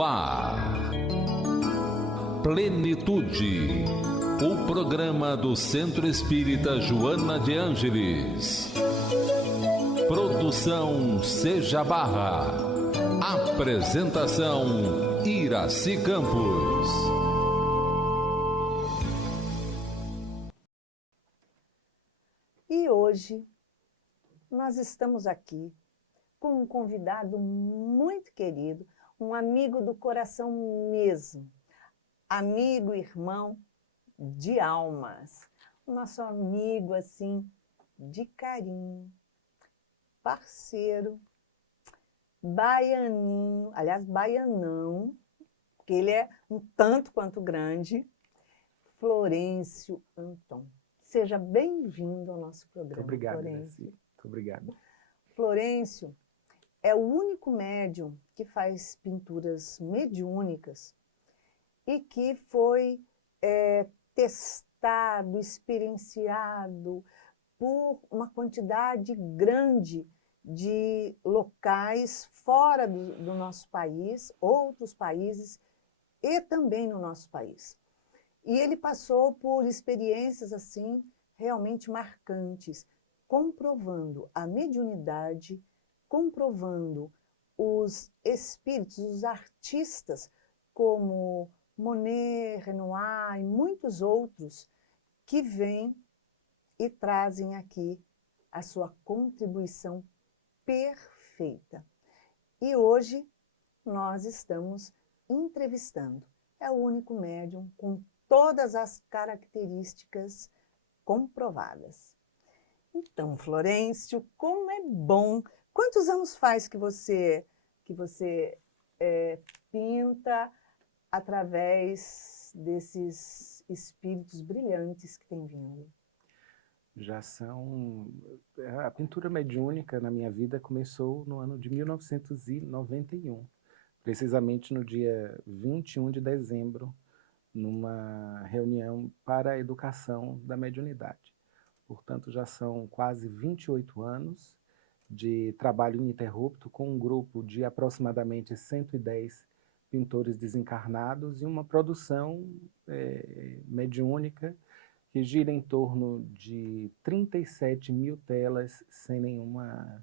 no ar. Plenitude, o programa do Centro Espírita Joana de Ângeles. Produção Seja Barra. Apresentação Iraci Campos. E hoje nós estamos aqui com um convidado muito querido, um amigo do coração mesmo, amigo, irmão de almas, o nosso amigo assim de carinho, parceiro, baianinho, aliás, baianão, porque ele é um tanto quanto grande, Florencio Anton. Seja bem-vindo ao nosso programa. Muito obrigado, Florencio. Muito obrigado. Florencio é o único médium que faz pinturas mediúnicas e que foi testado, experienciado por uma quantidade grande de locais fora do nosso país, outros países e também no nosso país. E ele passou por experiências assim realmente marcantes, comprovando a mediunidade, comprovando os espíritos, os artistas, como Monet, Renoir e muitos outros, que vêm e trazem aqui a sua contribuição perfeita. E hoje nós estamos entrevistando. É o único médium com todas as características comprovadas. Então, Florencio, como é bom! Quantos anos faz que você pinta através desses espíritos brilhantes que têm vindo? Já são... A pintura mediúnica na minha vida começou no ano de 1991, precisamente no dia 21 de dezembro, numa reunião para a educação da mediunidade. Portanto, já são quase 28 anos de trabalho ininterrupto com um grupo de aproximadamente 110 pintores desencarnados e uma produção mediúnica que gira em torno de 37 mil telas sem nenhuma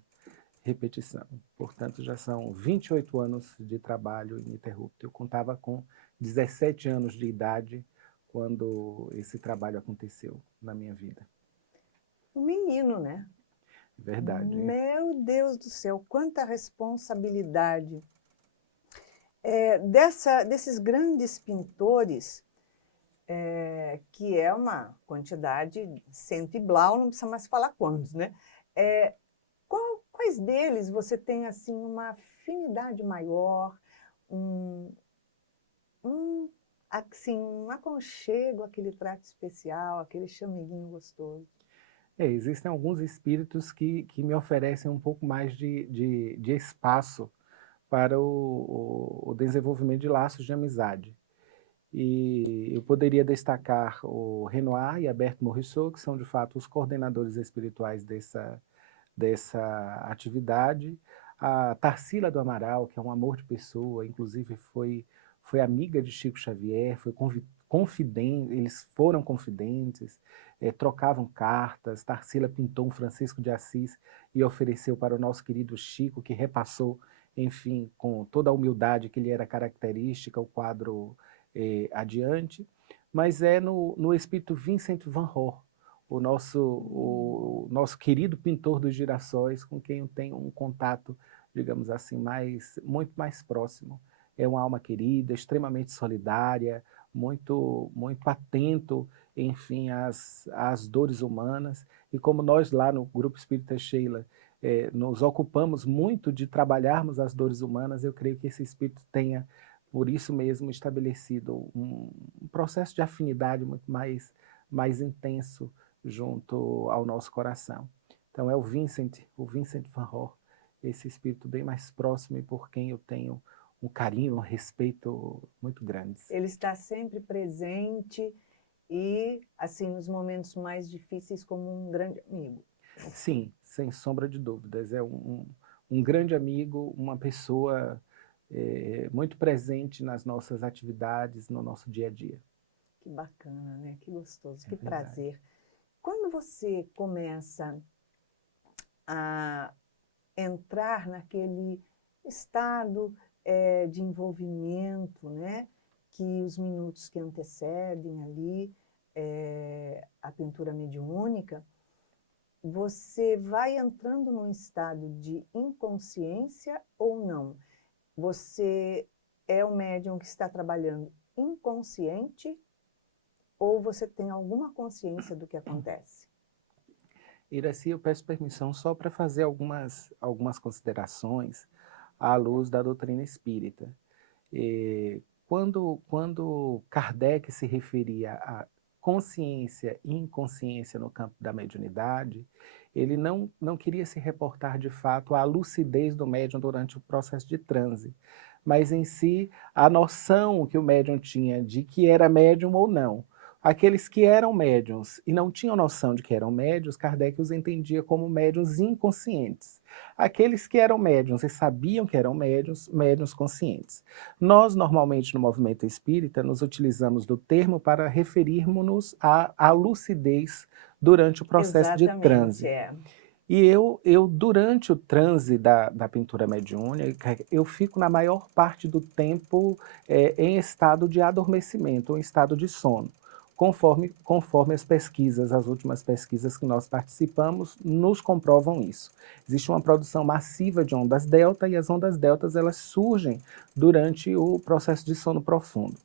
repetição. Portanto, já são 28 anos de trabalho ininterrupto. Eu contava com 17 anos de idade quando esse trabalho aconteceu na minha vida. Um menino, né? Verdade. Meu Deus do céu, quanta responsabilidade. Desses grandes pintores, que é uma quantidade, cento e blau, não precisa mais falar quantos, né? Quais deles você tem assim, uma afinidade maior, assim, um aconchego, aquele trato especial, aquele chameguinho gostoso? Existem alguns espíritos que me oferecem um pouco mais de espaço para o desenvolvimento de laços de amizade. E eu poderia destacar o Renoir e a Berthe Morisot, que são de fato os coordenadores espirituais dessa atividade. A Tarsila do Amaral, que é um amor de pessoa, inclusive foi amiga de Chico Xavier, foi confidente, eles foram confidentes, trocavam cartas. Tarsila pintou um Francisco de Assis e ofereceu para o nosso querido Chico, que repassou, enfim, com toda a humildade que lhe era característica, o quadro adiante. Mas é no espírito Vincent van Gogh, o nosso querido pintor dos girassóis, com quem eu tenho um contato, digamos assim, muito mais próximo. É uma alma querida, extremamente solidária, muito atento, enfim, às dores humanas. E como nós lá no Grupo Espírita Sheila nos ocupamos muito de trabalharmos as dores humanas, eu creio que esse espírito tenha, por isso mesmo, estabelecido um processo de afinidade muito mais intenso junto ao nosso coração. Então é o Vincent van Gogh, esse espírito bem mais próximo e por quem eu tenho um carinho, um respeito muito grandes. Ele está sempre presente e, assim, nos momentos mais difíceis, como um grande amigo. Sim, sem sombra de dúvidas. É um grande amigo, uma pessoa muito presente nas nossas atividades, no nosso dia a dia. Que bacana, né? Que gostoso, É que verdade. prazer. Quando você começa a entrar naquele estado de envolvimento, né? Que os minutos que antecedem ali a pintura mediúnica, você vai entrando num estado de inconsciência ou não? Você é o médium que está trabalhando inconsciente ou você tem alguma consciência do que acontece? Iraci, eu peço permissão só para fazer algumas considerações à luz da doutrina espírita. Quando Kardec se referia a consciência e inconsciência no campo da mediunidade, ele não queria se reportar de fato à lucidez do médium durante o processo de transe, mas em si a noção que o médium tinha de que era médium ou não. Aqueles que eram médiuns e não tinham noção de que eram médiuns, Kardec os entendia como médiuns inconscientes. Aqueles que eram médiuns e sabiam que eram médiuns, médiuns conscientes. Nós, normalmente, no movimento espírita, nos utilizamos do termo para referirmos-nos à lucidez durante o processo de transe. E eu, durante o transe da pintura mediúnica, eu fico na maior parte do tempo em estado de adormecimento, ou em estado de sono. Conforme as pesquisas, as últimas pesquisas que nós participamos, nos comprovam isso. Existe uma produção massiva de ondas delta, e as ondas deltas elas surgem durante o processo de sono profundo.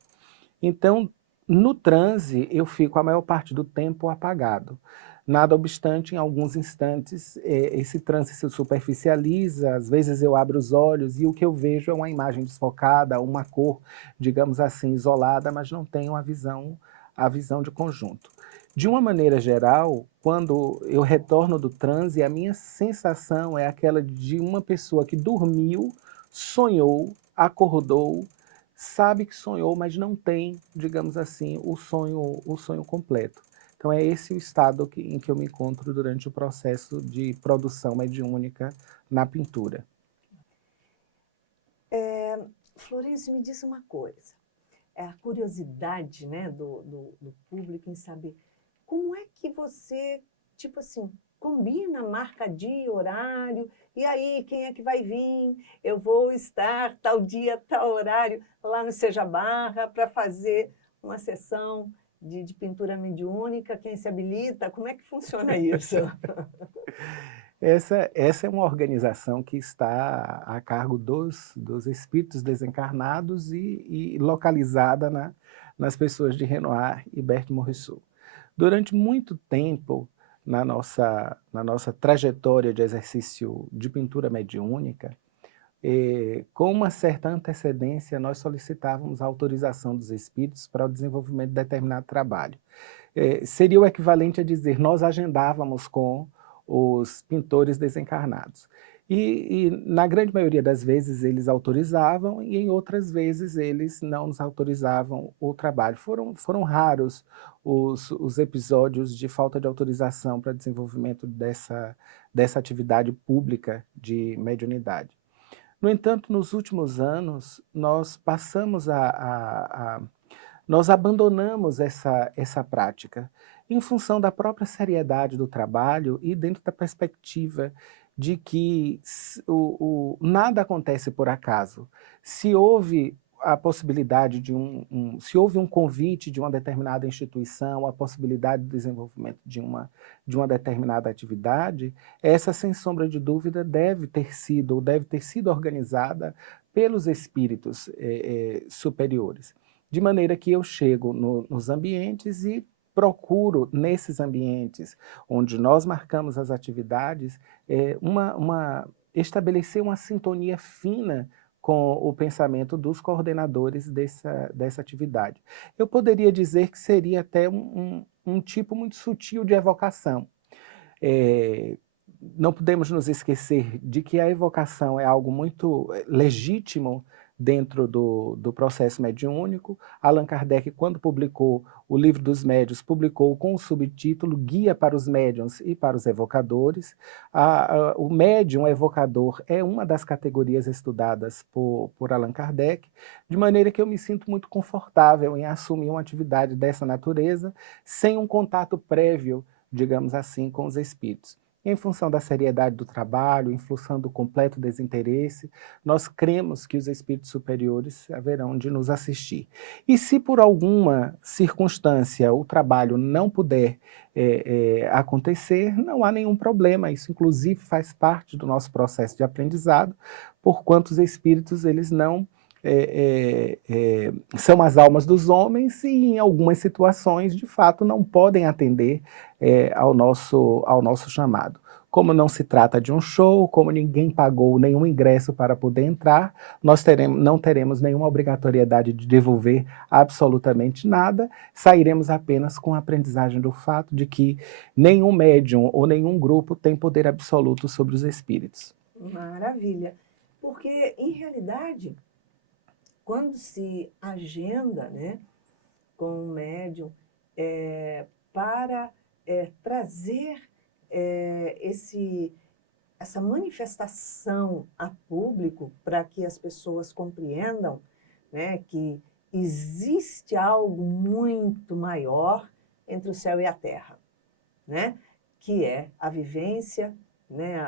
Então, no transe, eu fico a maior parte do tempo apagado. Nada obstante, em alguns instantes, esse transe se superficializa, às vezes eu abro os olhos e o que eu vejo é uma imagem desfocada, uma cor, digamos assim, isolada, mas não tenho a visão de conjunto. De uma maneira geral, quando eu retorno do transe, a minha sensação é aquela de uma pessoa que dormiu, sonhou, acordou, sabe que sonhou, mas não tem, digamos assim, o sonho completo. Então é esse o estado em que eu me encontro durante o processo de produção mediúnica na pintura. Florencio, me diz uma coisa. É a curiosidade, né, do público em saber como é que você, tipo assim, combina, marca dia, horário, e aí quem é que vai vir? Eu vou estar tal dia, tal horário, lá no Seja Barra para fazer uma sessão de pintura mediúnica, quem se habilita? Como é que funciona isso? Essa é uma organização que está a cargo dos espíritos desencarnados e localizada nas pessoas de Renoir e Berthe Morisot. Durante muito tempo, na nossa trajetória de exercício de pintura mediúnica, com uma certa antecedência, nós solicitávamos a autorização dos espíritos para o desenvolvimento de determinado trabalho. Seria o equivalente a dizer, nós agendávamos com os pintores desencarnados. E na grande maioria das vezes eles autorizavam e em outras vezes eles não nos autorizavam o trabalho. Foram raros os episódios de falta de autorização para desenvolvimento dessa atividade pública de mediunidade. No entanto, nos últimos anos, nós passamos nós abandonamos essa prática em função da própria seriedade do trabalho e dentro da perspectiva de que nada acontece por acaso. Se houve a possibilidade se houve um convite de uma determinada instituição, a possibilidade de desenvolvimento de uma determinada atividade, essa, sem sombra de dúvida, deve ter sido organizada pelos espíritos superiores. De maneira que eu chego nos ambientes e procuro, nesses ambientes onde nós marcamos as atividades, estabelecer uma sintonia fina com o pensamento dos coordenadores dessa atividade. Eu poderia dizer que seria até um tipo muito sutil de evocação. Não podemos nos esquecer de que a evocação é algo muito legítimo dentro do processo mediúnico. Allan Kardec, quando publicou o Livro dos Médiuns, publicou com o subtítulo Guia para os Médiuns e para os Evocadores. O médium evocador é uma das categorias estudadas por Allan Kardec, de maneira que eu me sinto muito confortável em assumir uma atividade dessa natureza, sem um contato prévio, digamos assim, com os espíritos. Em função da seriedade do trabalho, em função do completo desinteresse, nós cremos que os espíritos superiores haverão de nos assistir. E se por alguma circunstância o trabalho não puder acontecer, não há nenhum problema. Isso, inclusive, faz parte do nosso processo de aprendizado, porquanto os espíritos eles não são as almas dos homens e, em algumas situações, de fato, não podem atender ao nosso chamado. Como não se trata de um show, como ninguém pagou nenhum ingresso para poder entrar, nós não teremos nenhuma obrigatoriedade de devolver absolutamente nada, sairemos apenas com a aprendizagem do fato de que nenhum médium ou nenhum grupo tem poder absoluto sobre os espíritos. Maravilha, porque, em realidade, quando se agenda, né, com o médium para trazer essa manifestação a público para que as pessoas compreendam, né, que existe algo muito maior entre o céu e a terra, né, que é a vivência, né,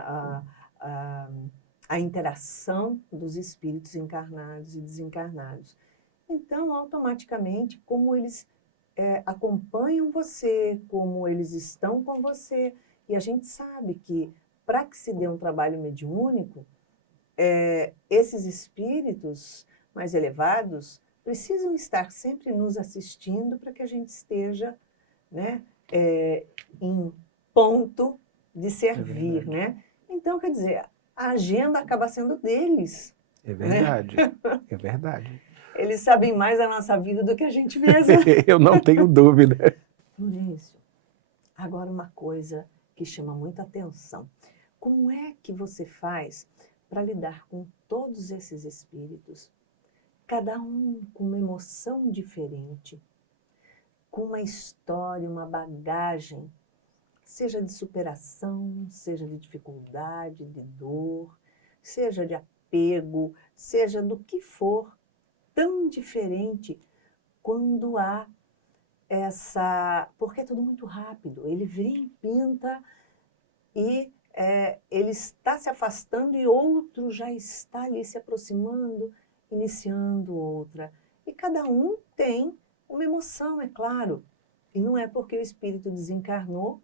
a interação dos espíritos encarnados e desencarnados. Então, automaticamente, como eles acompanham você, como eles estão com você, e a gente sabe que, para que se dê um trabalho mediúnico, esses espíritos mais elevados precisam estar sempre nos assistindo para que a gente esteja, né, em ponto de servir, né? Então, quer dizer, a agenda acaba sendo deles. É verdade, né? É verdade. Eles sabem mais da nossa vida do que a gente mesmo. Eu não tenho dúvida. Florencio, agora uma coisa que chama muita atenção. Como é que você faz para lidar com todos esses espíritos, cada um com uma emoção diferente, com uma história, uma bagagem, seja de superação, seja de dificuldade, de dor, seja de apego, seja do que for, tão diferente quando há porque é tudo muito rápido, ele vem, pinta e ele está se afastando e outro já está ali se aproximando, iniciando outra. E cada um tem uma emoção, é claro, e não é porque o espírito desencarnou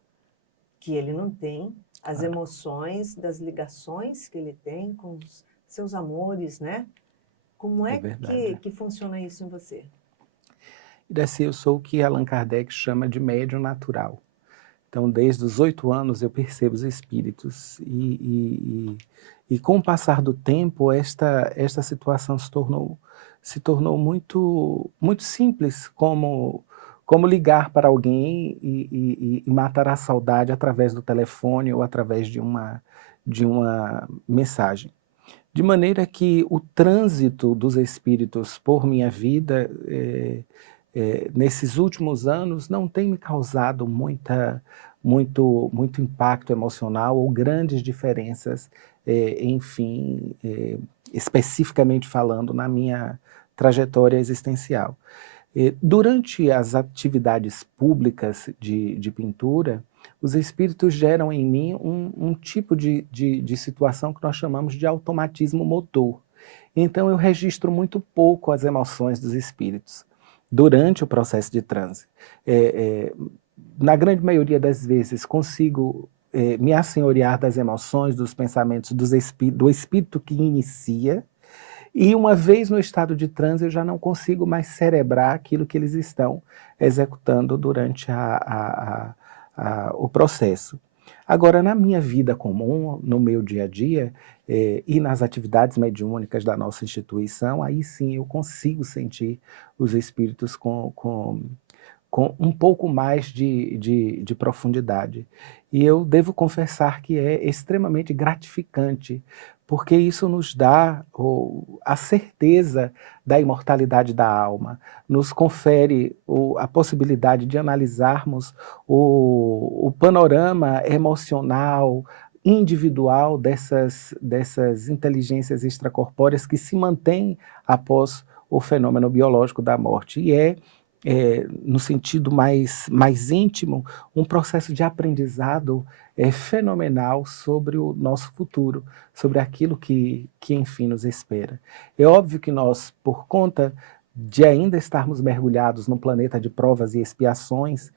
que ele não tem as emoções das ligações que ele tem com os seus amores, né? Como é que funciona isso em você? Iraci, eu sou o que Allan Kardec chama de médium natural. Então, desde os 8 anos eu percebo os espíritos e com o passar do tempo, esta situação se tornou muito, muito simples, como ligar para alguém e matar a saudade através do telefone ou através de uma mensagem. De maneira que o trânsito dos espíritos por minha vida, nesses últimos anos, não tem me causado muito impacto emocional ou grandes diferenças, enfim, especificamente falando, na minha trajetória existencial. Durante as atividades públicas de pintura, os espíritos geram em mim um tipo de situação que nós chamamos de automatismo motor. Então eu registro muito pouco as emoções dos espíritos durante o processo de transe. Na grande maioria das vezes consigo me assenhorear das emoções, dos pensamentos do espírito que inicia, e uma vez no estado de transe eu já não consigo mais cerebrar aquilo que eles estão executando durante o processo. Agora, na minha vida comum, no meu dia a dia, e nas atividades mediúnicas da nossa instituição, aí sim eu consigo sentir os espíritos com um pouco mais de profundidade. E eu devo confessar que é extremamente gratificante, porque isso nos dá a certeza da imortalidade da alma, nos confere a possibilidade de analisarmos o panorama emocional, individual dessas inteligências extracorpóreas que se mantêm após o fenômeno biológico da morte. E no sentido mais íntimo, um processo de aprendizado fenomenal sobre o nosso futuro, sobre aquilo que enfim nos espera. É óbvio que nós, por conta de ainda estarmos mergulhados num planeta de provas e expiações,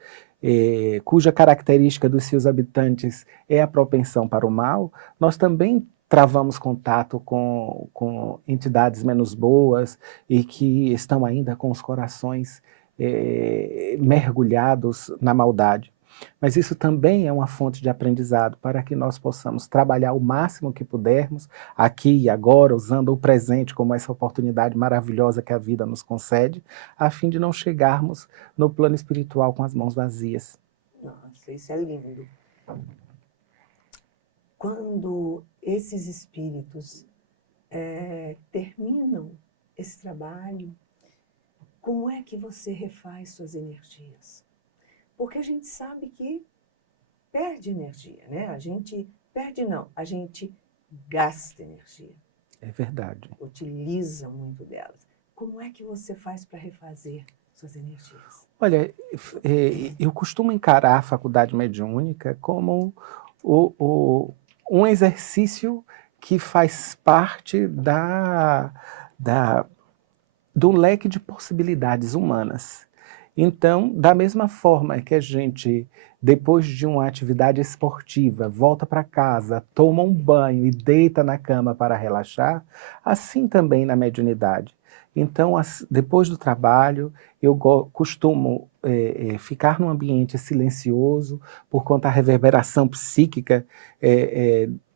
cuja característica dos seus habitantes é a propensão para o mal, nós também travamos contato com entidades menos boas e que estão ainda com os corações mergulhados na maldade. Mas isso também é uma fonte de aprendizado para que nós possamos trabalhar o máximo que pudermos, aqui e agora, usando o presente como essa oportunidade maravilhosa que a vida nos concede, a fim de não chegarmos no plano espiritual com as mãos vazias. Nossa, isso é lindo. Quando esses espíritos terminam esse trabalho, como é que você refaz suas energias? Porque a gente sabe que perde energia, né? A gente gasta energia. É verdade. Utiliza muito delas. Como é que você faz para refazer suas energias? Olha, eu costumo encarar a faculdade mediúnica como um exercício que faz parte do leque de possibilidades humanas. Então, da mesma forma que a gente, depois de uma atividade esportiva, volta para casa, toma um banho e deita na cama para relaxar, assim também na mediunidade. Então, depois do trabalho, eu costumo ficar num ambiente silencioso, por conta da reverberação psíquica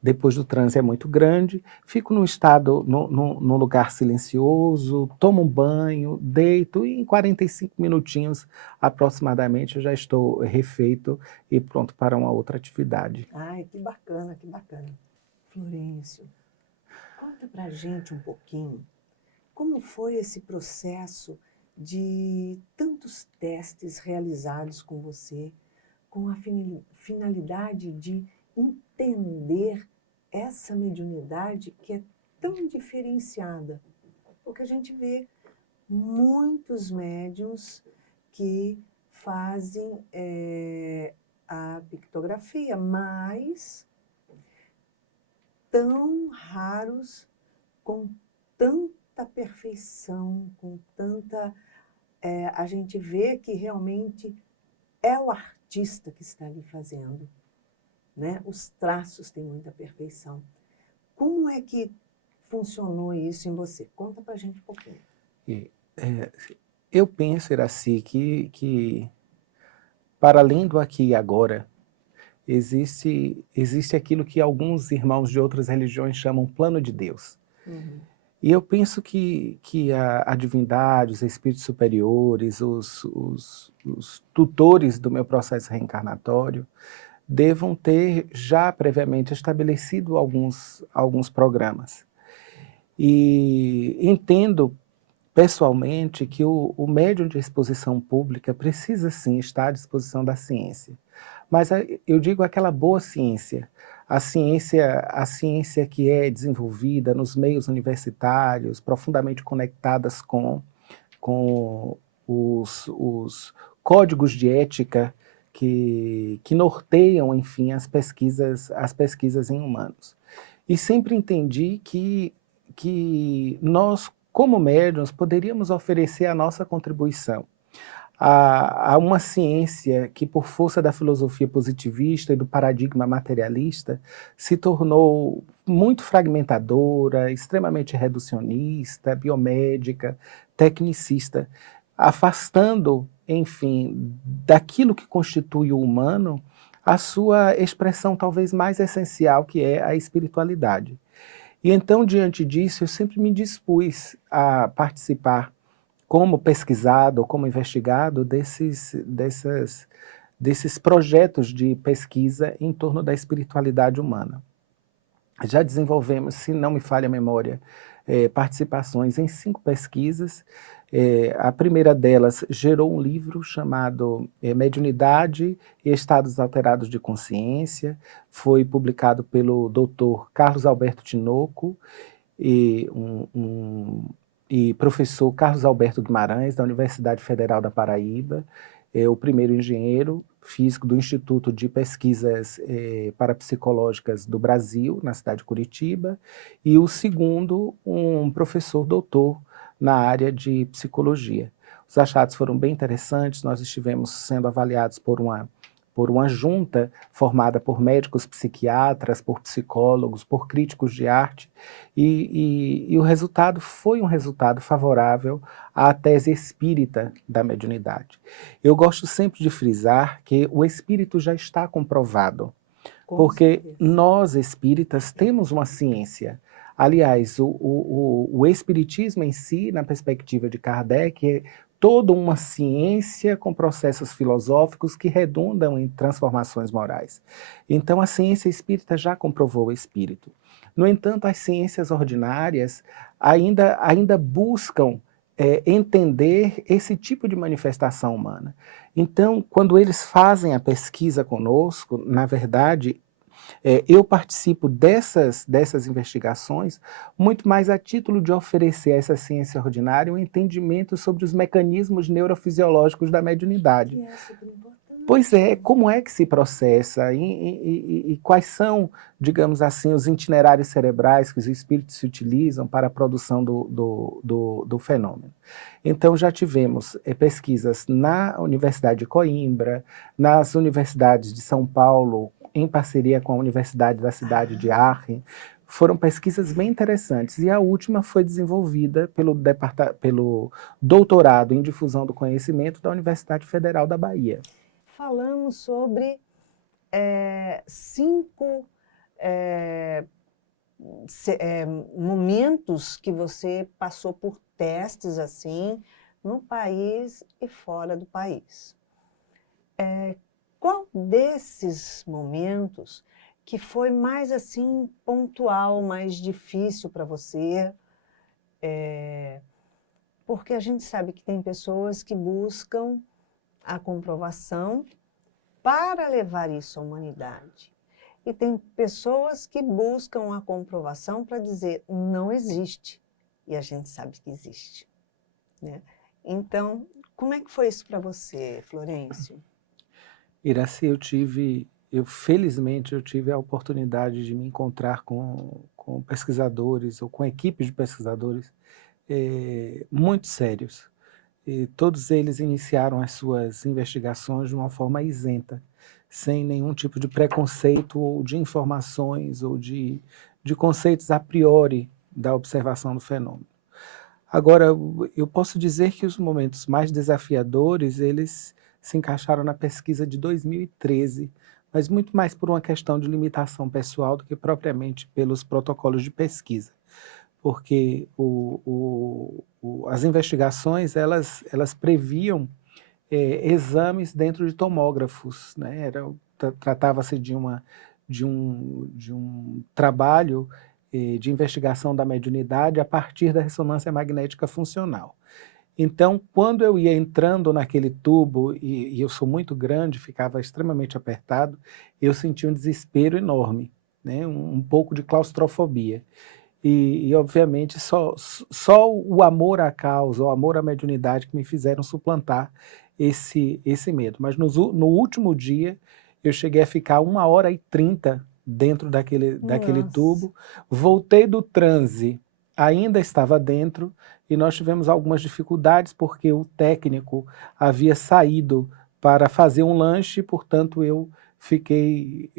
depois do transe é muito grande, fico num estado, num lugar silencioso, tomo um banho, deito e em 45 minutinhos aproximadamente eu já estou refeito e pronto para uma outra atividade. Ai, que bacana, que bacana. Florencio, conta pra gente um pouquinho como foi esse processo de tantos testes realizados com você, com a finalidade de entender essa mediunidade que é tão diferenciada. Porque a gente vê muitos médiuns que fazem a pictografia, mas tão raros, com tanta perfeição, com tanta... a gente vê que realmente é o artista que está ali fazendo. Né? Os traços têm muita perfeição. Como é que funcionou isso em você? Conta pra gente um pouquinho. Eu penso, Iraci, que para além do aqui e agora, existe aquilo que alguns irmãos de outras religiões chamam plano de Deus. Uhum. E eu penso que a divindade, os espíritos superiores, os tutores do meu processo reencarnatório, devam ter já previamente estabelecido alguns programas. E entendo pessoalmente que o médium de exposição pública precisa sim estar à disposição da ciência. Mas eu digo aquela boa ciência, a ciência que é desenvolvida nos meios universitários, profundamente conectadas com os códigos de ética que norteiam, enfim, as pesquisas em humanos. E sempre entendi que nós, como médiuns, poderíamos oferecer a nossa contribuição a uma ciência que, por força da filosofia positivista e do paradigma materialista, se tornou muito fragmentadora, extremamente reducionista, biomédica, tecnicista, afastando, enfim, daquilo que constitui o humano a sua expressão talvez mais essencial, que é a espiritualidade. E então, diante disso, eu sempre me dispus a participar como pesquisado, como investigado desses projetos de pesquisa em torno da espiritualidade humana. já desenvolvemos, se não me falha a memória, participações em 5 pesquisas. A primeira delas gerou um livro chamado Mediunidade e Estados Alterados de Consciência, foi publicado pelo Dr. Carlos Alberto Tinoco e, e professor Carlos Alberto Guimarães, da Universidade Federal da Paraíba, o primeiro engenheiro físico do Instituto de Pesquisas Parapsicológicas do Brasil, na cidade de Curitiba, e o segundo, um professor doutor na área de psicologia. Os achados foram bem interessantes, nós estivemos sendo avaliados por uma junta formada por médicos psiquiatras, por psicólogos, por críticos de arte, e o resultado foi um resultado favorável à tese espírita da mediunidade. Eu gosto sempre de frisar que o espírito já está comprovado, porque nós espíritas temos uma ciência. Aliás, o espiritismo em si, na perspectiva de Kardec, é toda uma ciência com processos filosóficos que redundam em transformações morais. Então, a ciência espírita já comprovou o espírito. No entanto, as ciências ordinárias ainda buscam entender esse tipo de manifestação humana. Então, quando eles fazem a pesquisa conosco, na verdade, eu participo dessas investigações muito mais a título de oferecer a essa ciência ordinária um entendimento sobre os mecanismos neurofisiológicos da mediunidade. Que é super importante. Pois é, como é que se processa e quais são, digamos assim, os itinerários cerebrais que os espíritos se utilizam para a produção do fenômeno. Então, já tivemos pesquisas na Universidade de Coimbra, nas universidades de São Paulo, em parceria com a Universidade da cidade de Aachen. Foram pesquisas bem interessantes, e a última foi desenvolvida pelo doutorado em difusão do conhecimento da Universidade Federal da Bahia. Falamos sobre 5 momentos que você passou por testes assim, no país e fora do país. Qual desses momentos que foi mais assim pontual, mais difícil para você? Porque a gente sabe que tem pessoas que buscam a comprovação para levar isso à humanidade. E tem pessoas que buscam a comprovação para dizer não existe. E a gente sabe que existe, né? Então, como é que foi isso para você, Florencio? Iraci, felizmente eu tive a oportunidade de me encontrar com pesquisadores ou com equipes de pesquisadores muito sérios. E todos eles iniciaram as suas investigações de uma forma isenta, sem nenhum tipo de preconceito ou de informações ou de conceitos a priori da observação do fenômeno. Agora, eu posso dizer que os momentos mais desafiadores, eles se encaixaram na pesquisa de 2013, mas muito mais por uma questão de limitação pessoal do que propriamente pelos protocolos de pesquisa. Porque as investigações, elas previam exames dentro de tomógrafos, né? Tratava-se de um trabalho de investigação da mediunidade a partir da ressonância magnética funcional. Então, quando eu ia entrando naquele tubo, e eu sou muito grande, ficava extremamente apertado, eu sentia um desespero enorme, né? Um pouco de claustrofobia. E obviamente, só o amor à causa, o amor à mediunidade que me fizeram suplantar esse medo. Mas no último dia, eu cheguei a ficar 1h30 dentro daquele tubo, voltei do transe, ainda estava dentro, e nós tivemos algumas dificuldades, porque o técnico havia saído para fazer um lanche, portanto eu fiquei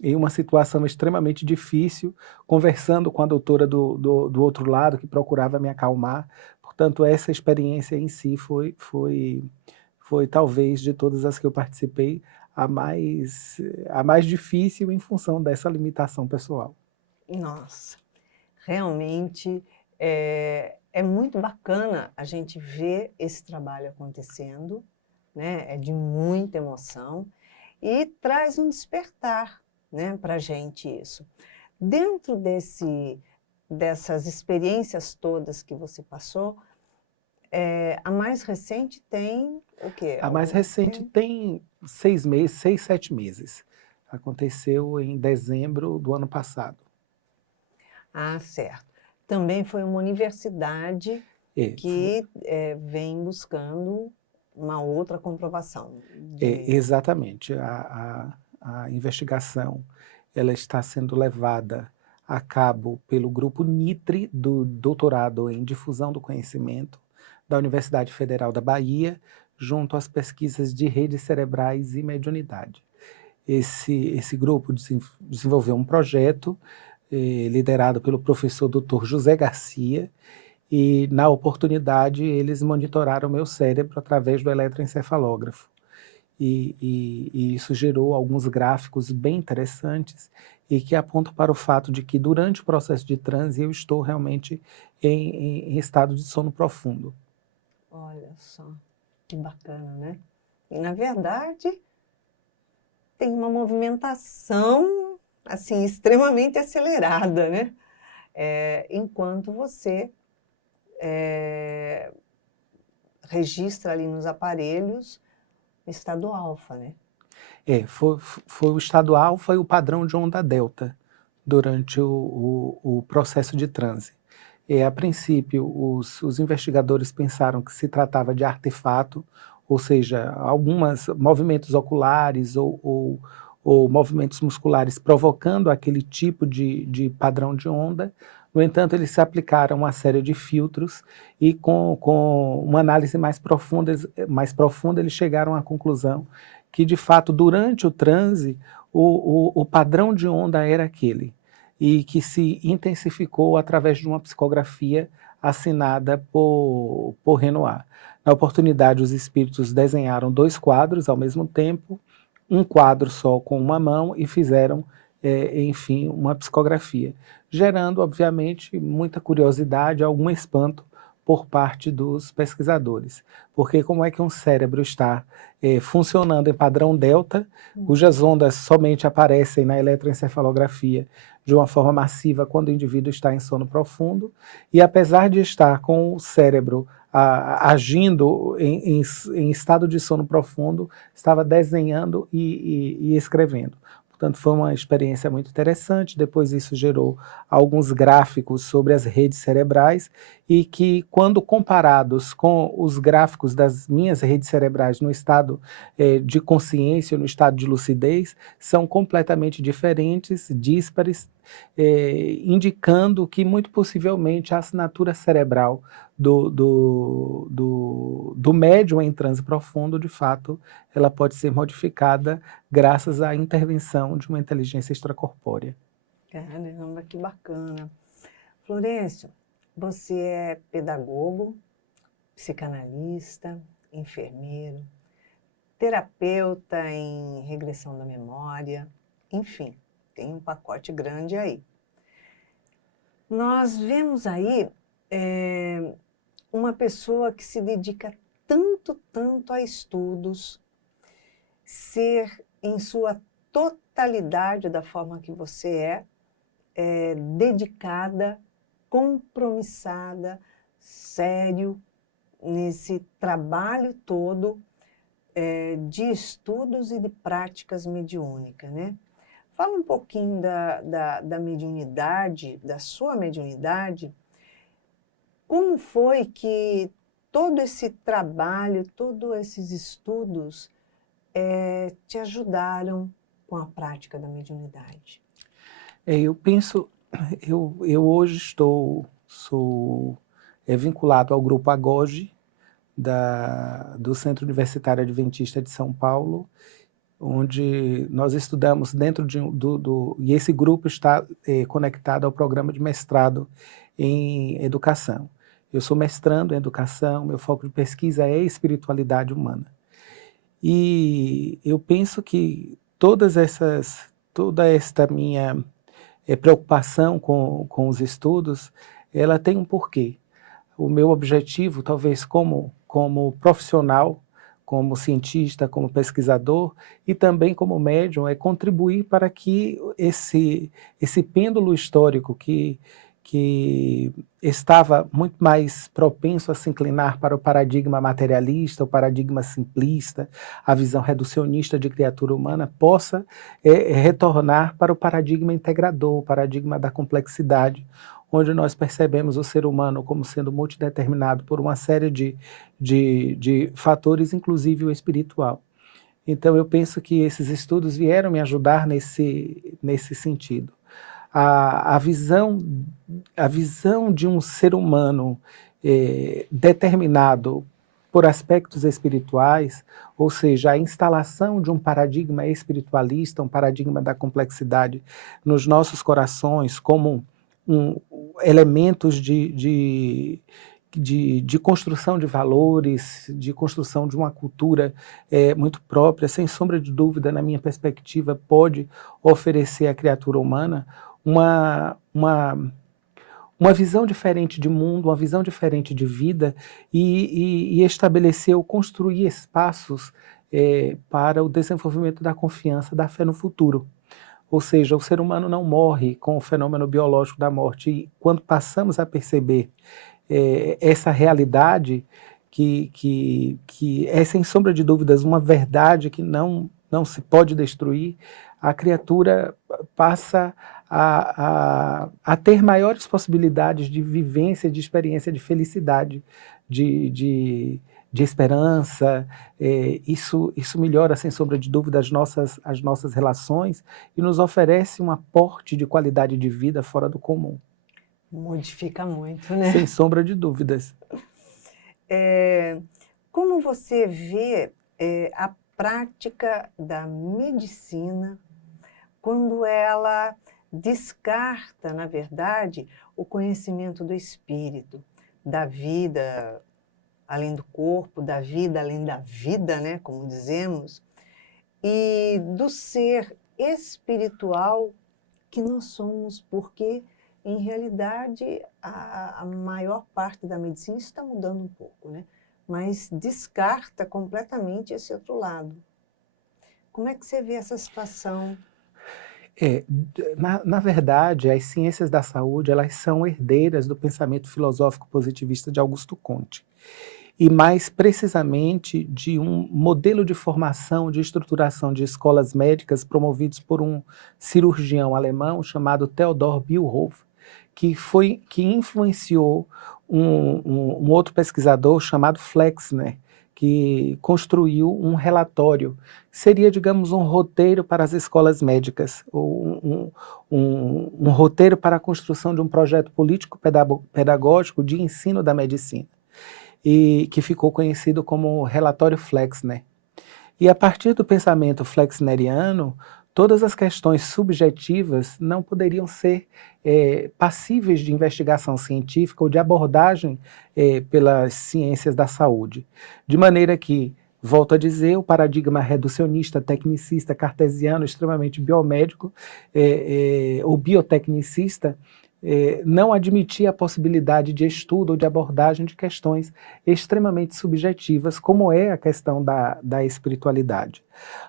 em uma situação extremamente difícil, conversando com a doutora do outro lado, que procurava me acalmar. Portanto, essa experiência em si foi talvez, de todas as que eu participei, a mais difícil em função dessa limitação pessoal. Nossa, realmente é muito bacana a gente ver esse trabalho acontecendo, né? É de muita emoção e traz um despertar, né, para a gente isso. Dentro dessas experiências todas que você passou, a mais recente tem o quê? A mais recente tem 6 meses, 6, 7 meses. Aconteceu em dezembro do ano passado. Ah, certo. Também foi uma universidade que vem buscando uma outra comprovação. Exatamente. A investigação ela está sendo levada a cabo pelo grupo NITRE, do doutorado em difusão do conhecimento, da Universidade Federal da Bahia, junto às pesquisas de redes cerebrais e mediunidade. Esse grupo desenvolveu um projeto liderado pelo professor Dr. José Garcia, e na oportunidade eles monitoraram o meu cérebro através do eletroencefalógrafo. E isso gerou alguns gráficos bem interessantes e que apontam para o fato de que durante o processo de transe eu estou realmente em estado de sono profundo. Olha só, que bacana, né? E na verdade tem uma movimentação assim extremamente acelerada, né? Enquanto você registra ali nos aparelhos o estado alfa, né? Foi o estado alfa e o padrão de onda delta durante o processo de transe. A princípio, os investigadores pensaram que se tratava de artefato, ou seja, alguns movimentos oculares ou movimentos musculares provocando aquele tipo de padrão de onda. No entanto, eles se aplicaram uma série de filtros e com uma análise mais profunda, eles chegaram à conclusão que, de fato, durante o transe, o padrão de onda era aquele, e que se intensificou através de uma psicografia assinada por Renoir. Na oportunidade, os espíritos desenharam 2 quadros ao mesmo tempo, um quadro só com uma mão, e fizeram, enfim, uma psicografia, gerando, obviamente, muita curiosidade, algum espanto por parte dos pesquisadores. Porque como é que um cérebro está funcionando em padrão delta, cujas ondas somente aparecem na eletroencefalografia de uma forma massiva quando o indivíduo está em sono profundo, e apesar de estar com o cérebro agindo em estado de sono profundo, estava desenhando e escrevendo. Portanto, foi uma experiência muito interessante. Depois isso gerou alguns gráficos sobre as redes cerebrais e que, quando comparados com os gráficos das minhas redes cerebrais no estado de consciência, no estado de lucidez, são completamente diferentes, díspares, indicando que, muito possivelmente, a assinatura cerebral do médium em transe profundo, de fato, ela pode ser modificada graças à intervenção de uma inteligência extracorpórea. Caramba, que bacana. Florencio, você é pedagogo, psicanalista, enfermeiro, terapeuta em regressão da memória, enfim, tem um pacote grande aí. Nós vemos aí uma pessoa que se dedica tanto a estudos, ser em sua totalidade da forma que você dedicada, compromissada, sério, nesse trabalho todo de estudos e de práticas mediúnicas, né? Fala um pouquinho da mediunidade, da sua mediunidade. Como foi que todo esse trabalho, todos esses estudos te ajudaram com a prática da mediunidade? Eu penso, eu hoje sou vinculado ao grupo AGOGE, do Centro Universitário Adventista de São Paulo, onde nós estudamos dentro e esse grupo está conectado ao programa de mestrado em educação. Eu sou mestrando em educação, meu foco de pesquisa é espiritualidade humana. E eu penso que toda esta minha preocupação com os estudos, ela tem um porquê. O meu objetivo, talvez como profissional, como cientista, como pesquisador e também como médium, é contribuir para que esse pêndulo histórico que estava muito mais propenso a se inclinar para o paradigma materialista, o paradigma simplista, a visão reducionista de criatura humana, possa retornar para o paradigma integrador, o paradigma da complexidade, onde nós percebemos o ser humano como sendo multideterminado por uma série de fatores, inclusive o espiritual. Então eu penso que esses estudos vieram me ajudar nesse sentido. A visão de um ser humano determinado por aspectos espirituais, ou seja, a instalação de um paradigma espiritualista, um paradigma da complexidade nos nossos corações como elementos de construção de valores, de construção de uma cultura muito própria, sem sombra de dúvida, na minha perspectiva, pode oferecer à criatura humana uma visão diferente de mundo, uma visão diferente de vida e estabelecer ou construir espaços para o desenvolvimento da confiança, da fé no futuro. Ou seja, o ser humano não morre com o fenômeno biológico da morte e quando passamos a perceber essa realidade que é, sem sombra de dúvidas, uma verdade que não se pode destruir, a criatura passa a ter maiores possibilidades de vivência, de experiência de felicidade, de esperança. Isso melhora, sem sombra de dúvida, as nossas relações e nos oferece um aporte de qualidade de vida fora do comum. Modifica muito, né? Sem sombra de dúvidas. Como você vê a prática da medicina quando ela descarta, na verdade, o conhecimento do espírito, da vida além do corpo, da vida além da vida, né, como dizemos, e do ser espiritual que nós somos, porque, em realidade, a maior parte da medicina está mudando um pouco, né? Mas descarta completamente esse outro lado. Como é que você vê essa situação? Na verdade, as ciências da saúde, elas são herdeiras do pensamento filosófico positivista de Augusto Comte. E mais precisamente de um modelo de formação, de estruturação de escolas médicas promovidos por um cirurgião alemão chamado Theodor Bühlhoff, que influenciou um outro pesquisador chamado Flexner, que construiu um relatório, seria, digamos, um roteiro para as escolas médicas, ou um roteiro para a construção de um projeto político-pedagógico de ensino da medicina, e que ficou conhecido como Relatório Flexner. E a partir do pensamento flexneriano, todas as questões subjetivas não poderiam ser passíveis de investigação científica ou de abordagem pelas ciências da saúde. De maneira que, volto a dizer, o paradigma reducionista, tecnicista, cartesiano, extremamente biomédico ou biotecnicista, não admitia a possibilidade de estudo ou de abordagem de questões extremamente subjetivas, como é a questão da espiritualidade.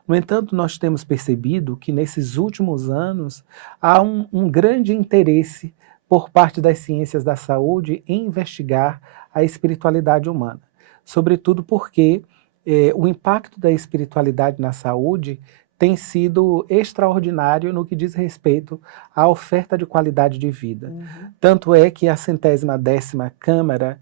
No entanto, nós temos percebido que nesses últimos anos há um grande interesse por parte das ciências da saúde em investigar a espiritualidade humana, sobretudo porque o impacto da espiritualidade na saúde tem sido extraordinário no que diz respeito à oferta de qualidade de vida. Uhum. Tanto é que a 110ª Câmara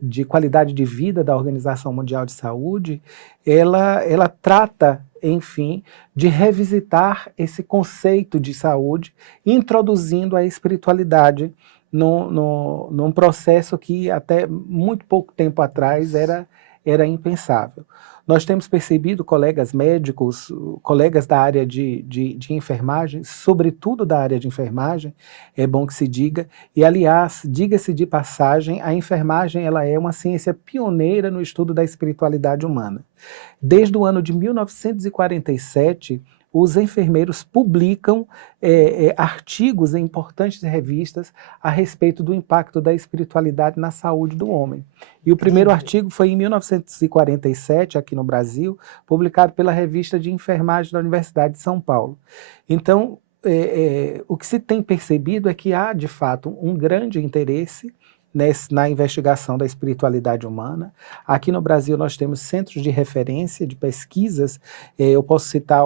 de Qualidade de Vida da Organização Mundial de Saúde, ela trata, enfim, de revisitar esse conceito de saúde, introduzindo a espiritualidade num processo que até muito pouco tempo atrás era impensável. Nós temos percebido colegas médicos, colegas da área de enfermagem, sobretudo da área de enfermagem, é bom que se diga, e aliás, diga-se de passagem, a enfermagem ela é uma ciência pioneira no estudo da espiritualidade humana. Desde o ano de 1947, os enfermeiros publicam artigos em importantes revistas a respeito do impacto da espiritualidade na saúde do homem. E o primeiro artigo foi em 1947, aqui no Brasil, publicado pela Revista de Enfermagem da Universidade de São Paulo. Então, o que se tem percebido é que há, de fato, um grande interesse na investigação da espiritualidade humana. Aqui no Brasil nós temos centros de referência, de pesquisas. Eu posso citar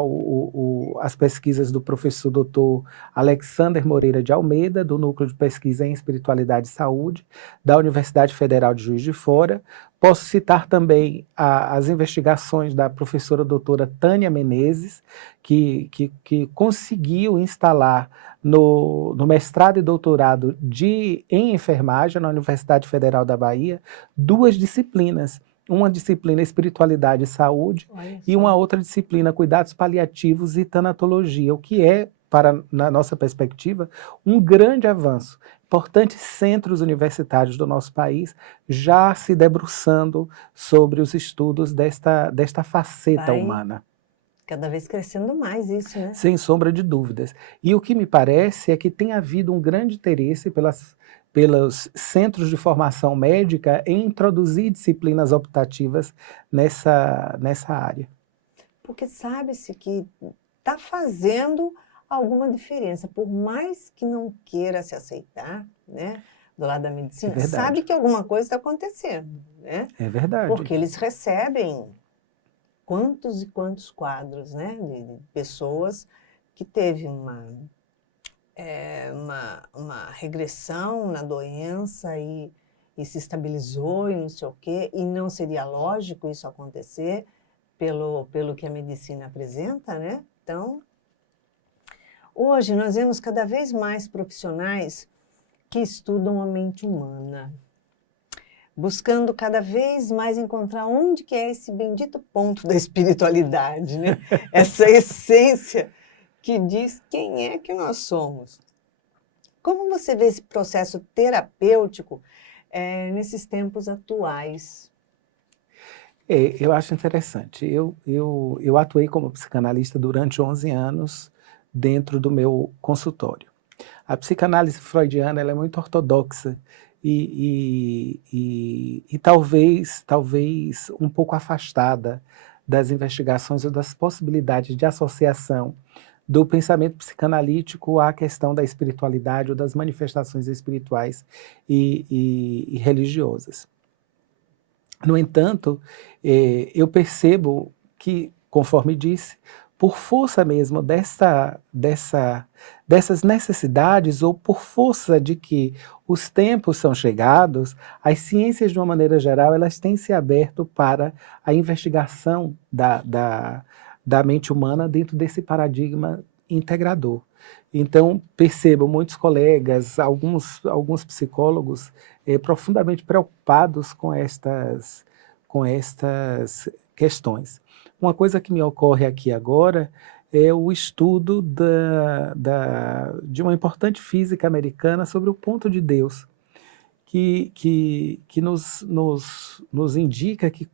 as pesquisas do professor Dr. Alexander Moreira de Almeida, do Núcleo de Pesquisa em Espiritualidade e Saúde, da Universidade Federal de Juiz de Fora. Posso citar também as investigações da professora doutora Tânia Menezes, que conseguiu instalar no mestrado e doutorado em enfermagem na Universidade Federal da Bahia 2 disciplinas. Uma disciplina Espiritualidade e Saúde e uma outra disciplina Cuidados Paliativos e Tanatologia, o que é, na nossa perspectiva, um grande avanço. Importantes centros universitários do nosso país já se debruçando sobre os estudos desta faceta humana. Cada vez crescendo mais isso, né? Sem sombra de dúvidas. E o que me parece é que tem havido um grande interesse pelos centros de formação médica em introduzir disciplinas optativas nessa área. Porque sabe-se que está fazendo alguma diferença, por mais que não queira se aceitar, né, do lado da medicina, sabe que alguma coisa está acontecendo, né? É verdade. Porque eles recebem quantos e quantos quadros, né, de pessoas que teve uma regressão na doença e se estabilizou e não sei o quê, e não seria lógico isso acontecer pelo que a medicina apresenta, né? Então, hoje nós vemos cada vez mais profissionais que estudam a mente humana, buscando cada vez mais encontrar onde que é esse bendito ponto da espiritualidade, né? Essa essência que diz quem é que nós somos. Como você vê esse processo terapêutico nesses tempos atuais? Eu acho interessante. Eu atuei como psicanalista durante 11 anos dentro do meu consultório. A psicanálise freudiana ela é muito ortodoxa e talvez um pouco afastada das investigações ou das possibilidades de associação do pensamento psicanalítico à questão da espiritualidade ou das manifestações espirituais e religiosas. No entanto, eu percebo que, conforme disse, por força mesmo dessas necessidades ou por força de que os tempos são chegados, as ciências, de uma maneira geral, elas têm se aberto para a investigação da mente humana dentro desse paradigma integrador. Então, percebo muitos colegas, alguns psicólogos profundamente preocupados com estas questões. Uma coisa que me ocorre aqui agora é o estudo de uma importante física americana sobre o ponto de Deus, que nos indica que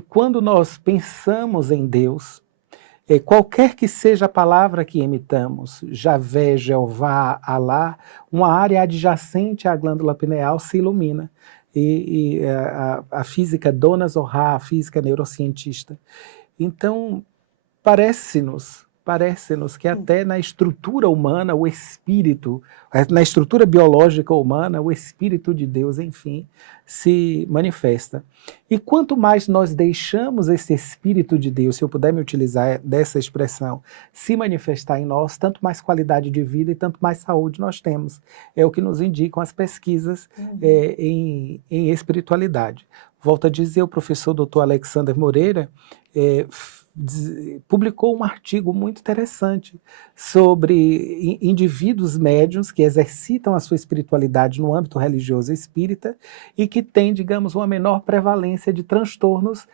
quando nós pensamos em Deus, qualquer que seja a palavra que emitamos, Javé, Jeová, Alá, uma área adjacente à glândula pineal se ilumina. E a física Donna Zohar, a física neurocientista. Então, parece-nos que até na estrutura humana, o espírito, na estrutura biológica humana, o espírito de Deus, enfim, se manifesta. E quanto mais nós deixamos esse espírito de Deus, se eu puder me utilizar dessa expressão, se manifestar em nós, tanto mais qualidade de vida e tanto mais saúde nós temos. É o que nos indicam as pesquisas em espiritualidade. Volto a dizer, o professor Dr. Alexander Moreira publicou um artigo muito interessante sobre indivíduos médiuns que exercitam a sua espiritualidade no âmbito religioso espírita e que têm, digamos, uma menor prevalência de transtornos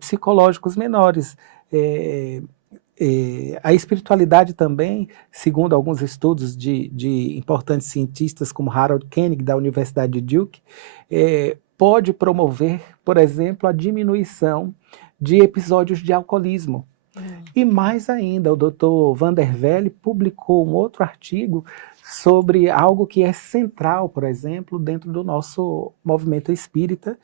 psicológicos menores. A espiritualidade também, segundo alguns estudos de importantes cientistas como Harold Koenig, da Universidade de Duke, pode promover, por exemplo, a diminuição de episódios de alcoolismo. E mais ainda, o Dr. Vandervelde publicou um outro artigo sobre algo que é central, por exemplo, dentro do nosso movimento espírita,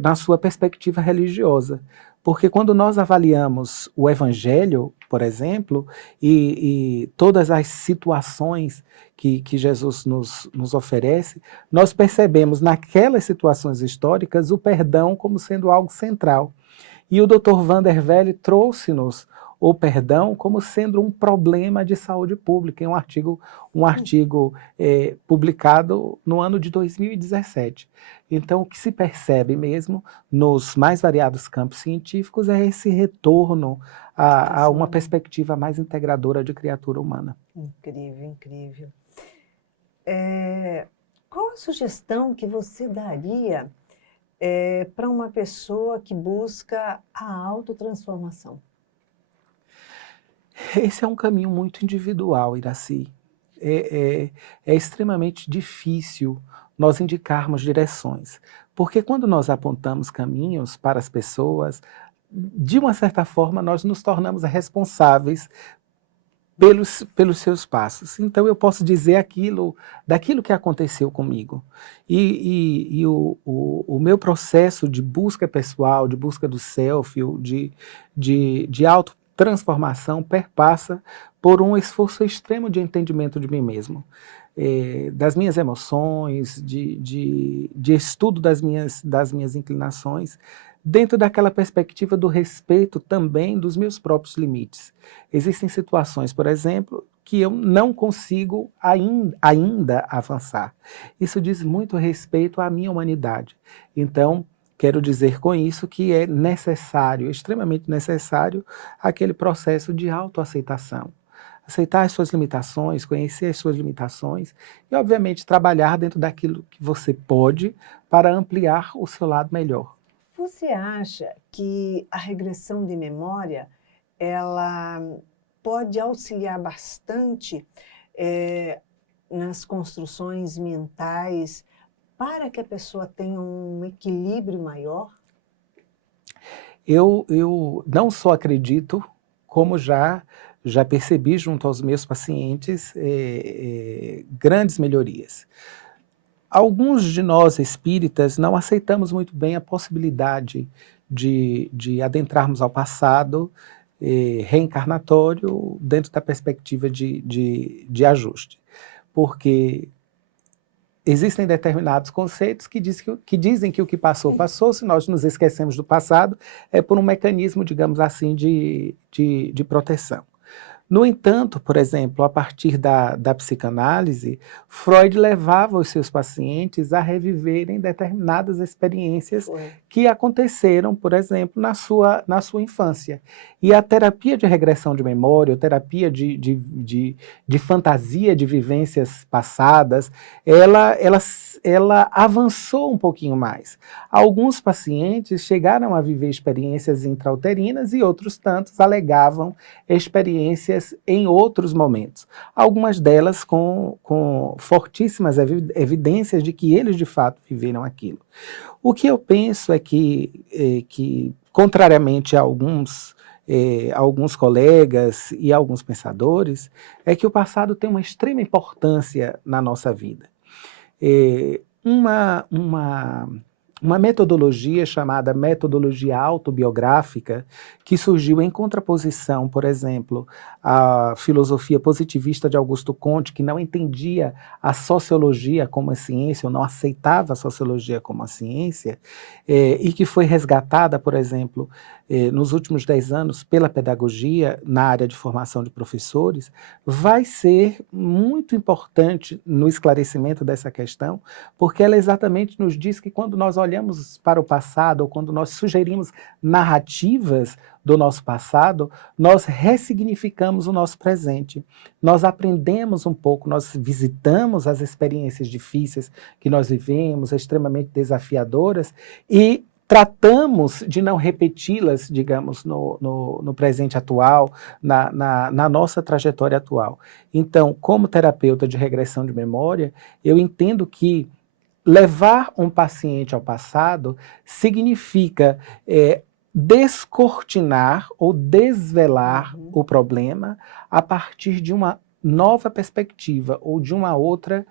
na sua perspectiva religiosa. Porque quando nós avaliamos o Evangelho, por exemplo, e todas as situações que Jesus nos oferece, nós percebemos naquelas situações históricas o perdão como sendo algo central. E o Dr. Vandervelde trouxe-nos o perdão como sendo um problema de saúde pública, em um artigo publicado no ano de 2017. Então, o que se percebe mesmo nos mais variados campos científicos é esse retorno a uma perspectiva mais integradora de criatura humana. Incrível, incrível. Qual a sugestão que você daria para uma pessoa que busca a autotransformação? Esse é um caminho muito individual, Iracy. É extremamente difícil nós indicarmos direções, porque quando nós apontamos caminhos para as pessoas, de uma certa forma nós nos tornamos responsáveis pelos seus passos. Então eu posso dizer daquilo que aconteceu comigo. E o meu processo de busca pessoal, de busca do self, de autotransformação, perpassa por um esforço extremo de entendimento de mim mesmo. Das minhas emoções, de estudo das minhas inclinações, dentro daquela perspectiva do respeito também dos meus próprios limites. Existem situações, por exemplo, que eu não consigo ainda avançar. Isso diz muito respeito à minha humanidade. Então, quero dizer com isso que é necessário, extremamente necessário, aquele processo de autoaceitação. Aceitar as suas limitações, conhecer as suas limitações e, obviamente, trabalhar dentro daquilo que você pode para ampliar o seu lado melhor. Você acha que a regressão de memória, ela pode auxiliar bastante nas construções mentais para que a pessoa tenha um equilíbrio maior? Eu não só acredito, como já percebi junto aos meus pacientes grandes melhorias. Alguns de nós espíritas não aceitamos muito bem a possibilidade de adentrarmos ao passado reencarnatório dentro da perspectiva de ajuste, porque existem determinados conceitos que dizem que o que passou, passou. Se nós nos esquecemos do passado, é por um mecanismo, digamos assim, de proteção. No entanto, por exemplo, a partir da psicanálise, Freud levava os seus pacientes a reviverem determinadas experiências que aconteceram, por exemplo, na sua infância. E a terapia de regressão de memória, a terapia de fantasia de vivências passadas, ela avançou um pouquinho mais. Alguns pacientes chegaram a viver experiências intrauterinas e outros tantos alegavam experiências em outros momentos. Algumas delas com fortíssimas evidências de que eles de fato viveram aquilo. O que eu penso é que contrariamente a alguns colegas e alguns pensadores, é que o passado tem uma extrema importância na nossa vida. Uma metodologia chamada metodologia autobiográfica, que surgiu em contraposição, por exemplo, à filosofia positivista de Augusto Comte, que não entendia a sociologia como a ciência, ou não aceitava a sociologia como a ciência, e que foi resgatada, por exemplo, nos últimos 10 anos pela pedagogia na área de formação de professores, vai ser muito importante no esclarecimento dessa questão, porque ela exatamente nos diz que quando nós olhamos para o passado, ou quando nós sugerimos narrativas do nosso passado, nós ressignificamos o nosso presente. Nós aprendemos um pouco, nós visitamos as experiências difíceis que nós vivemos, extremamente desafiadoras, e tratamos de não repeti-las, digamos, no presente atual, na nossa trajetória atual. Então, como terapeuta de regressão de memória, eu entendo que levar um paciente ao passado significa descortinar ou desvelar o problema a partir de uma nova perspectiva ou de uma outra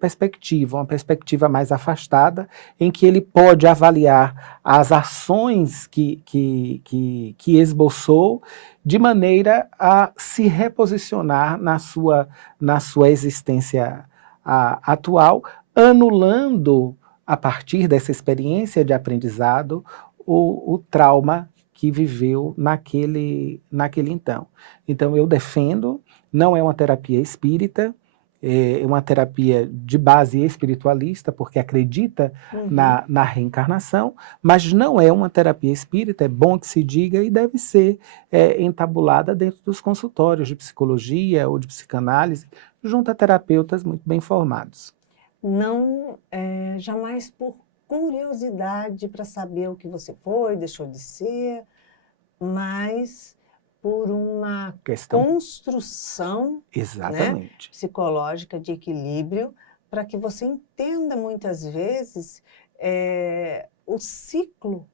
perspectiva, uma perspectiva mais afastada, em que ele pode avaliar as ações que esboçou de maneira a se reposicionar na sua existência atual, anulando, a partir dessa experiência de aprendizado, o trauma que viveu naquele então. Então eu defendo, não é uma terapia espírita, é uma terapia de base espiritualista, porque acredita na reencarnação, mas não é uma terapia espírita, é bom que se diga, e deve ser entabulada dentro dos consultórios de psicologia ou de psicanálise, junto a terapeutas muito bem formados. Não, jamais por curiosidade para saber o que você foi, deixou de ser, mas por uma construção, exatamente, né, psicológica de equilíbrio, para que você entenda muitas vezes o ciclo,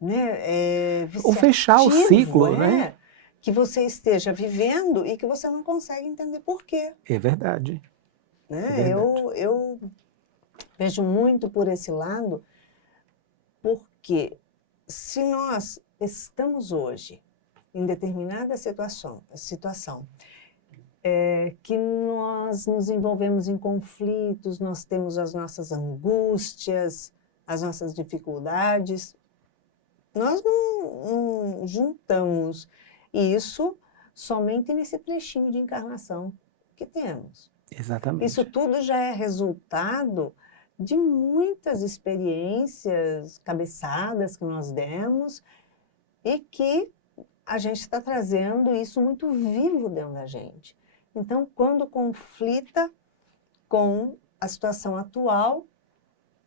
né, ou fechar o ciclo, né, que você esteja vivendo e que você não consegue entender por quê. É verdade. Né? Eu vejo muito por esse lado, porque se nós estamos hoje em determinada situação, que nós nos envolvemos em conflitos, nós temos as nossas angústias, as nossas dificuldades, nós não juntamos isso somente nesse trechinho de encarnação que temos. Exatamente. Isso tudo já é resultado de muitas experiências, cabeçadas que nós demos, e que a gente está trazendo isso muito vivo dentro da gente. Então, quando conflita com a situação atual,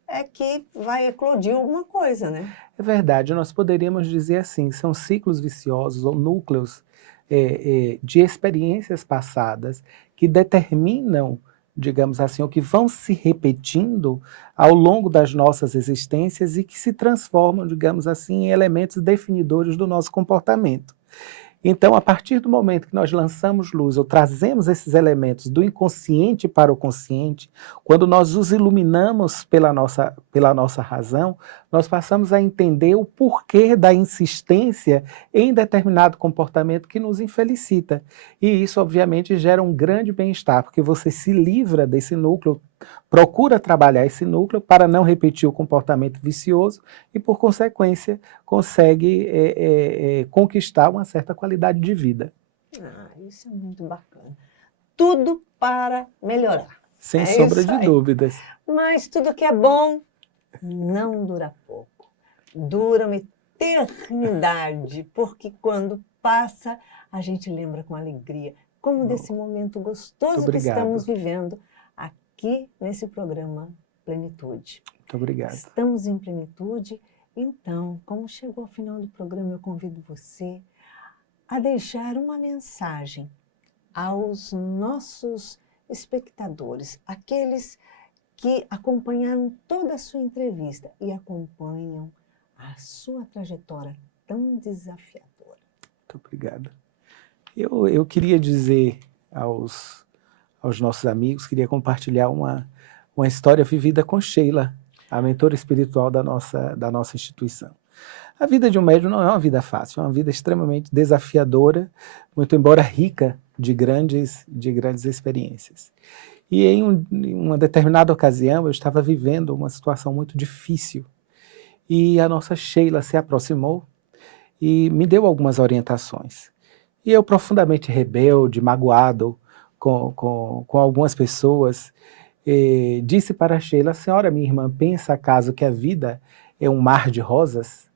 é que vai eclodir alguma coisa, né? É verdade, nós poderíamos dizer assim, são ciclos viciosos ou núcleos de experiências passadas que determinam, digamos assim, ou que vão se repetindo ao longo das nossas existências e que se transformam, digamos assim, em elementos definidores do nosso comportamento. Então, a partir do momento que nós lançamos luz, ou trazemos esses elementos do inconsciente para o consciente, quando nós os iluminamos pela nossa razão, nós passamos a entender o porquê da insistência em determinado comportamento que nos infelicita. E isso, obviamente, gera um grande bem-estar, porque você se livra desse núcleo, procura trabalhar esse núcleo para não repetir o comportamento vicioso e, por consequência, consegue conquistar uma certa qualidade de vida. Isso é muito bacana. Tudo para melhorar. Sem sombra de dúvidas. Mas tudo que é bom não dura pouco. Dura uma eternidade, porque quando passa, a gente lembra com alegria, como desse momento gostoso que estamos vivendo aqui nesse programa Plenitude. Muito obrigado. Estamos em plenitude, então, como chegou ao final do programa, eu convido você a deixar uma mensagem aos nossos espectadores, aqueles que acompanharam toda a sua entrevista e acompanham a sua trajetória tão desafiadora. Muito obrigado. Eu queria dizer aos nossos amigos, queria compartilhar uma história vivida com Sheila, a mentora espiritual da nossa instituição. A vida de um médium não é uma vida fácil, é uma vida extremamente desafiadora, muito embora rica de grandes experiências. E em uma determinada ocasião eu estava vivendo uma situação muito difícil e a nossa Sheila se aproximou e me deu algumas orientações. E eu, profundamente rebelde, magoado com algumas pessoas, disse para a Sheila: senhora, minha irmã, pensa acaso que a vida é um mar de rosas?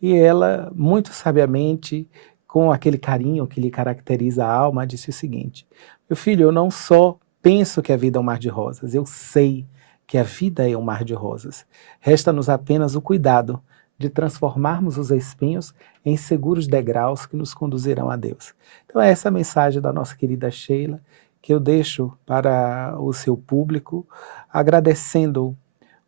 E ela, muito sabiamente, com aquele carinho que lhe caracteriza a alma, disse o seguinte: meu filho, eu não só penso que a vida é um mar de rosas, eu sei que a vida é um mar de rosas. Resta-nos apenas o cuidado de transformarmos os espinhos em seguros degraus que nos conduzirão a Deus. Então é essa a mensagem da nossa querida Sheila, que eu deixo para o seu público, agradecendo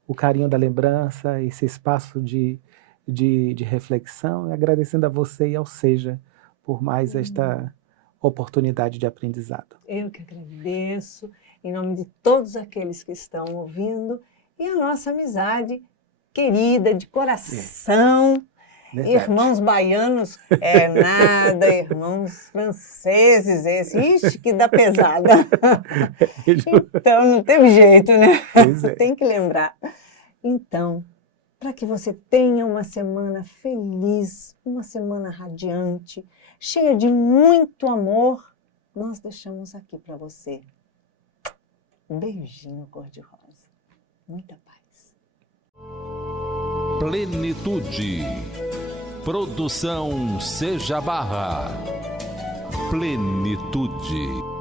o carinho da lembrança, esse espaço de de reflexão, e agradecendo a você e ao Seja por mais esta oportunidade de aprendizado. Eu que agradeço, em nome de todos aqueles que estão ouvindo, e a nossa amizade querida, de coração. Verdade. Irmãos baianos é nada, irmãos franceses esse, ixi, que dá pesada. Então não teve jeito, né? Pois é. Tem que lembrar. Então, para que você tenha uma semana feliz, uma semana radiante, cheia de muito amor, nós deixamos aqui para você um beijinho cor-de-rosa. Muita paz. Plenitude. Produção Seja Barra. Plenitude.